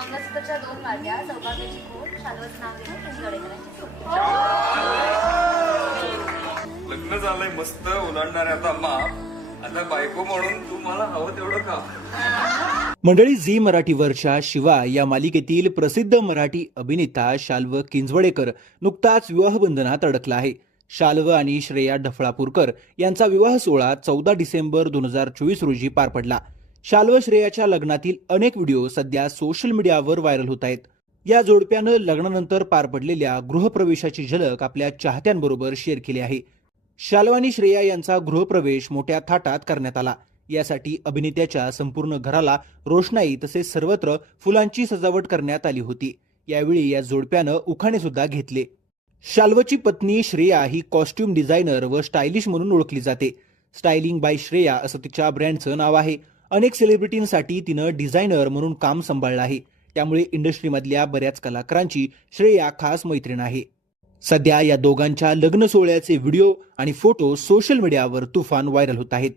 मंगळसूत्राच्या 2 वाट्या, सौभाग्याची खोड, शाल्वाचं नाव घेऊन किंजवडेकरांची जोडी. लग्न झालंय मस्त ओलांडणारे आता माप, आता बायको म्हणून तुम्हाला हवं तेवढं का? मंडळी, झी मराठीवरच्या शिवा या मालिकेतील प्रसिद्ध मराठी अभिनेता शाल्व किंजवडेकर नुकताच विवाहबंधनात अडकला आहे. शाल्व आणि श्रेया ढफळापूरकर यांचा विवाह सोहळा 14 डिसेंबर 2024 रोजी पार पडला. शाल्व श्रेयाच्या लग्नातील अनेक व्हिडिओ सध्या सोशल मीडियावर व्हायरल होत आहेत. या जोडप्यानं लग्नानंतर पार पडलेल्या गृहप्रवेशाची झलक आपल्या चाहत्यांबरोबर शेअर केली आहे. शाल्व आणि श्रेया यांचा गृहप्रवेश मोठ्या थाटात करण्यात आला. यासाठी अभिनेत्याच्या संपूर्ण घराला रोषणाई तसेच सर्वत्र फुलांची सजावट करण्यात आली होती. यावेळी या जोडप्यानं उखाणे सुद्धा घेतले. शाल्वची पत्नी श्रेया ही कॉस्ट्युम डिझायनर व स्टायलिश म्हणून ओळखली जाते. स्टायलिंग बाय श्रेया असं तिच्या ब्रँडचं नाव आहे. अनेक सेलिब्रिटींसाठी तिनं डिझायनर म्हणून काम सांभाळलं आहे. त्यामुळे इंडस्ट्रीमधल्या बऱ्याच कलाकारांची श्रेया खास मैत्रीण आहे. सध्या या दोघांच्या लग्न सोहळ्याचे व्हिडिओ आणि फोटो सोशल मीडियावर तुफान व्हायरल होत आहेत.